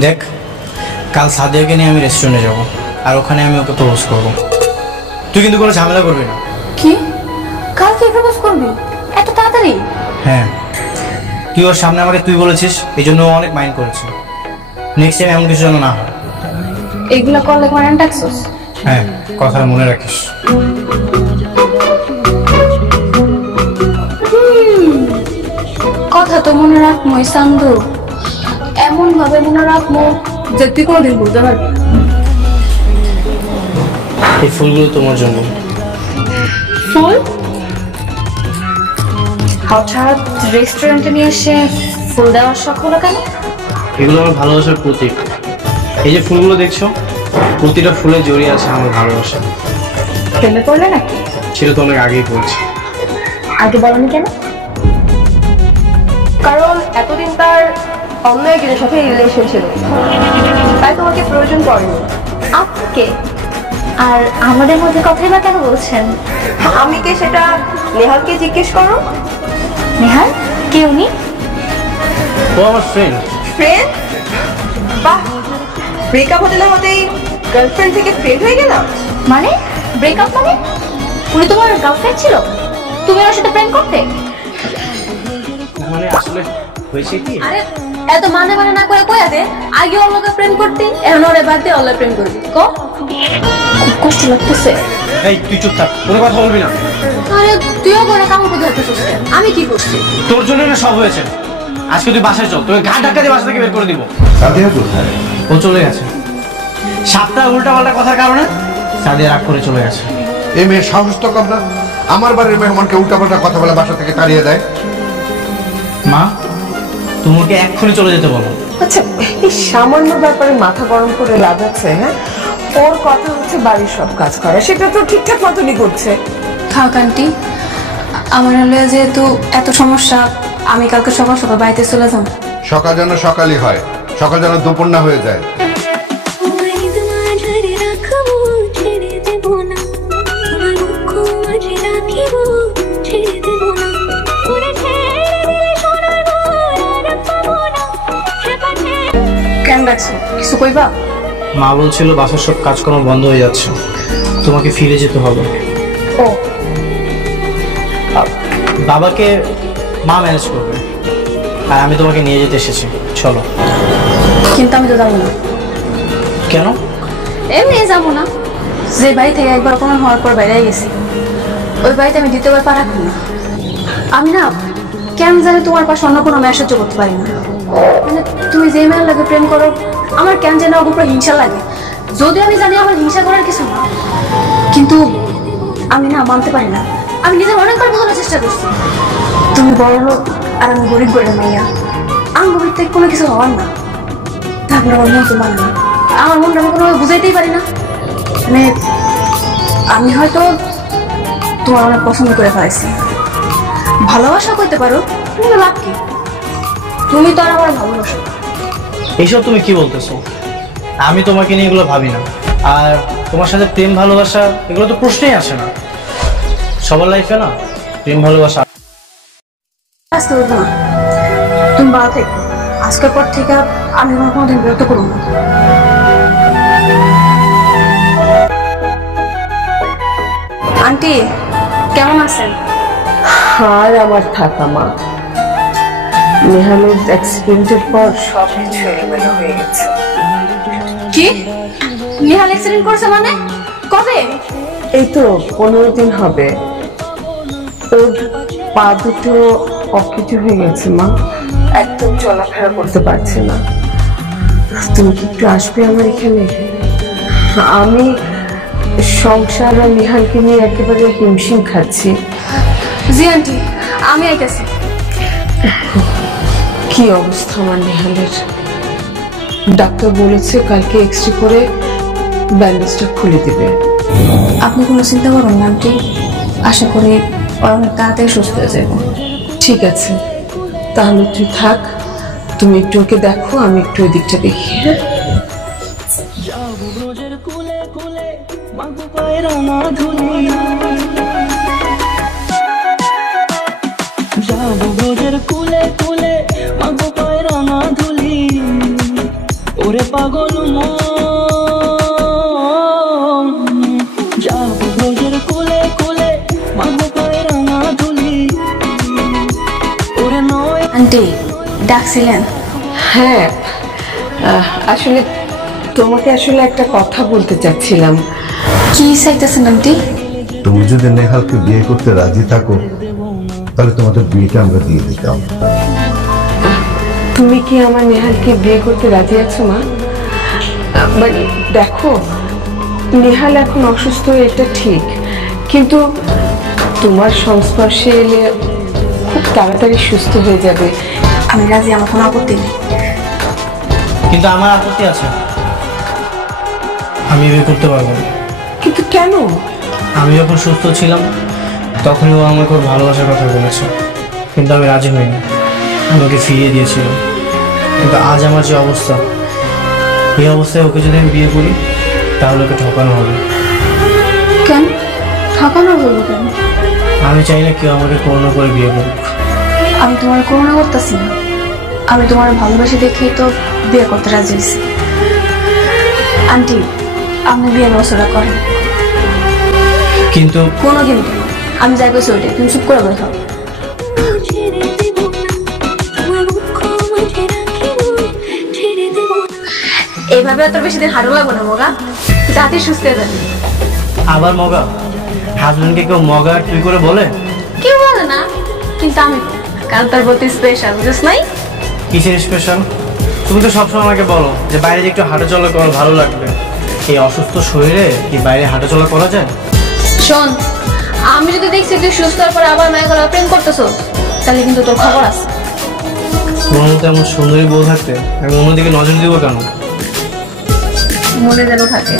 দেখ, কাল সাদিয়াকে নিয়ে আমি রেস্টুরেন্টে যাব, আর ওখানে আমি ওকে প্রপোজ করব। তুই কিন্তু কোনো ঝামেলা করবি না। কি? কালকে প্রপোজ করবি এত তাড়াতাড়ি? হ্যাঁ, তুই ওর সামনে আমাকে তুই বলেছিস, এই জন্য ও অনেক মাইন্ড করেছে। নেক্সট টাইম এমন কিছু যেন না হয়। এগুলো করলে মানে টাক্সস? হ্যাঁ, কথাটা মনে রাখিস। কথা তো মনে রাখবো সান্দু, এমন ভাবে মনে রাখবো যে তুই কোনোদিন বুঝতে পারবি। এই ফুলগুলো তোমার জন্য। ফুল? হঠাৎ রেস্টুরেন্টে নিয়ে এসে ফুল দেওয়ার শখ হলো কেন? এগুলো আমার ভালোবাসার প্রতীক। এই যে ফুলগুলো দেখছো, প্রতিটা ফুলে জড়িয়ে আছে আমার ভালোবাসা। প্রেমে পড়লে নাকি? সেটা তো অনেক আগেই পড়ছে। আগে বলনি কেন? কারণ এতদিন তার অন্য একজনের সাথে রিলেশন ছিল, তাই তোমাকে প্রয়োজন পড়েনি। আপকে আর আমাদের মধ্যে কথাই বা কেন বলছেন? আমি কে সেটা নেহালকে জিজ্ঞেস করো। নেহাল কে উনি? ও আমার ফ্রেন্ড। ফ্রেন্ড? বাহ, ব্রেকআপ হতে না হতেই গার্লফ্রেন্ড থেকে ফ্রেন্ড হয়ে গেলাম। মানে ব্রেকআপ মানে? উনি তোমার গার্লফ্রেন্ড ছিল, তুমি ওর সাথে প্রেম করতে? মানে আসলে হয়েছে কি, আরে এত মানে মানে না করে কইয়া দে, আগে ওর লগে প্রেম করতে, এখন ওরে বাদ দিয়ে ওর প্রেম করবি। কো খুব কষ্ট লাগতেছে। এই তুই চুপ থাক, কোনো কথা বলবি না। আরে তুইও করে কামড় করে ধরতেছিস, আমি কি করছি? তোর জন্য না সব হয়েছে। আজকে তুই বাসায় চল, তোকে ঘাট ধাক্কা দিয়ে বাসা থেকে বের করে দিব। সাদিয়া কোথায়? ও চলে গেছে। সাতটা উল্টাপাল্টা কথার কারণে সাদিয়া রাগ করে চলে গেছে। এই মেয়ে সাহস তো কম না, আমার বাড়ির মেহমানকে উল্টাপাল্টা কথা বলে বাসা থেকে তাড়িয়ে দেয়। মা, তোমাকে এক্ষুনি চলে যেতে বলো। আচ্ছা, এই সামান্য ব্যাপারে মাথা গরম করে লাভ আছে? হ্যাঁ, ওর কথা হচ্ছে বাড়ির সব কাজ করা, সেটা তো ঠিকঠাক মতনই করছে। থাক আন্টি, আমার হলে যেহেতু এত সমস্যা, আমি কালকে সকাল সকাল বাড়িতে চলে যাব। সকাল যেন সকালই হয়, সকাল যেন দুপুর না হয়ে যায়। কেন ডাকছো? কিছু কইবা? মা বলছিল বাসার সব কাজকর্ম বন্ধ হয়ে যাচ্ছে, তোমাকে ফিরে যেতে হবে। ও বাবাকে মা ম্যানেজ করবে, আর আমি তোমাকে নিয়ে যেতে এসেছি, চলো। কিন্তু আমি তো যাবো না। কেন? এমনি যাবো না, যে বাড়ি থেকে একবার অপমান হওয়ার পর বাইরে গেছি, ওই বাড়িতে আমি দ্বিতীয়বার পা রাখবো না। আমি না কেন জানি তোমার পাশে অন্য কোনো মেয়ে সহ্য করতে পারি না। মানে তুমি যে মেয়ের লাগে প্রেম করো, আমার কেন যেন ওর উপর হিংসা লাগে। যদিও আমি জানি আমার হিংসা করার কিছু না, কিন্তু আমি না মানতে পারি না। আমি নিজের অনেকবার বোঝানোর চেষ্টা করছি, তুমি বড় লোক আর আমি গরিব গরিব মাইয়া, আমি গরিব থেকে কোনো কিছু হওয়ার না। তারপরে আমার মন তো মানে না, আমার মনটা আমি কোনোভাবে বুঝাইতেই পারি না। মানে আমি হয়তো তোমার অনেক পছন্দ করে ফেলাইছি, ভালোবাসা করতে পারো, কিন্তু লাভ কি? তুমি তো আর আমার ভালোবাসো। এইসব তুমি কি বলতেছো? আমি তোমাকে নিয়ে এগুলো ভাবি না, আর তোমার সাথে প্রেম ভালোবাসা এগুলো তো প্রশ্নই আসে না। সবার লাইফে না প্রেম ভালোবাসা আসতে হতো না। তুমি ভালো থেকো, আজকের পর থেকে আমি আমার কোনোদিন বিরক্ত করবো না। আন্টি কেমন আছেন? আর আমার থাকা মা, নেহালের অ্যাক্সিডেন্টের পর সব কিছু এলোমেলো হয়ে গেছে। কি? নেহাল অ্যাক্সিডেন্ট করছে মানে? কবে? এই তো 15 দিন হবে। ওর পা দুটো অকেজো হয়ে গেছে মা, একদম চলাফেরা করতে পারছে না। তুমি কি একটু আসবে আমার এখানে? আমি সংসার আর নিহালকে নিয়ে একেবারে হিমশিম খাচ্ছি। জি আন্টি, আমি আইতেছি। কি অবস্থা আমার নেহালের? ডাক্তার বলেছে কালকে এক্সরে করে ব্যান্ডেজটা খুলে দেবে। আপনি কোনো চিন্তা করুন না আন্টি, আশা করি অনেক তাড়াতাড়ি সুস্থ হয়ে যাবো। ঠিক আছে, তাহলে তুই থাক, তুমি একটু ওকে দেখো, আমি একটু ওই দিকটা দেখি। হ্যাঁ, যাবো ব্রজের কুলে কুলে মাগো পায়রা না ধুলি, ও ওরে পাগল মন যাব রোজের কোলে কোলে মাগো পায়ে রাঙা ধুলি ওরে নয়। আন্টি ডাকছিলেন? হ্যাঁ, আসলে তোমাকে একটা কথা বলতে চাচ্ছিলাম। কি চাইতেছেন আন্টি? তুমি যদি নেহালকে বিয়ে করতে রাজি থাকো তাহলে তোমাদের বিয়েটা আমরা দিয়ে দিতাম। তুমি কি আমার নেহালকে বিয়ে করতে রাজি আছো মা? মানে দেখো, নেহাল এখন অসুস্থ, এটা ঠিক, কিন্তু তোমার সংস্পর্শে এলে খুব তাড়াতাড়ি সুস্থ হয়ে যাবে। আমি রাজি, আমার কোনো আপত্তি নেই। কিন্তু আমার আপত্তি আছে, আমি বিয়ে করতে পারবো না। কিন্তু কেন? আমি যখন সুস্থ ছিলাম তখনই ও আমাকে ওর ভালোবাসার কথা বলেছে, কিন্তু আমি রাজি হইনি, আমাকে ফিরিয়ে দিয়েছিল। কিন্তু আজ আমার যে অবস্থা, এই অবস্থায় ওকে যদি আমি বিয়ে করি তাহলে ওকে ঠকানো হবে। কেন ঠকানো বলবো কেন? আমি চাই না কেউ আমাকে করোনা করে বিয়ে করুক। আমি তোমার করোনা করতেছি না, আমি তোমার ভালোবাসি দেখেই তো বিয়ে করতে রাজি হয়েছি। আন্টি আপনি বিয়ের ব্যবস্থাটা করেন। কিন্তু কোনো কিন্তু না, আমি যাই কইছি ওইটাই, তুমি চুপ করে বসে থাকো। এইভাবে এত বেশি দিন হাঁটু লাগবো না মগা, তাতে সুস্থ হয়ে যাবে। আবার মগা? হাজবেন্ডকে কেউ মগা তুই করে বলে? কেউ বলে না, কিন্তু আমি কারণ তার প্রতি স্পেশাল, বুঝছ নাই? কিসের স্পেশাল? তুমি তো সবসময় আমাকে বলো যে বাইরে যে একটু হাঁটাচলা করো ভালো লাগবে। এই অসুস্থ শরীরে কি বাইরে হাঁটাচলা করা যায়? শোন, আমি যদি দেখছি তুই সুস্থ হওয়ার পর আবার মেয়ে গলা প্রেম করতেছো, তাহলে কিন্তু তোর খবর আছে। তোমার মতো এমন সুন্দরী বউ থাকতে আমি অন্যদিকে নজর দিব কেন? মনে যেন থাকে।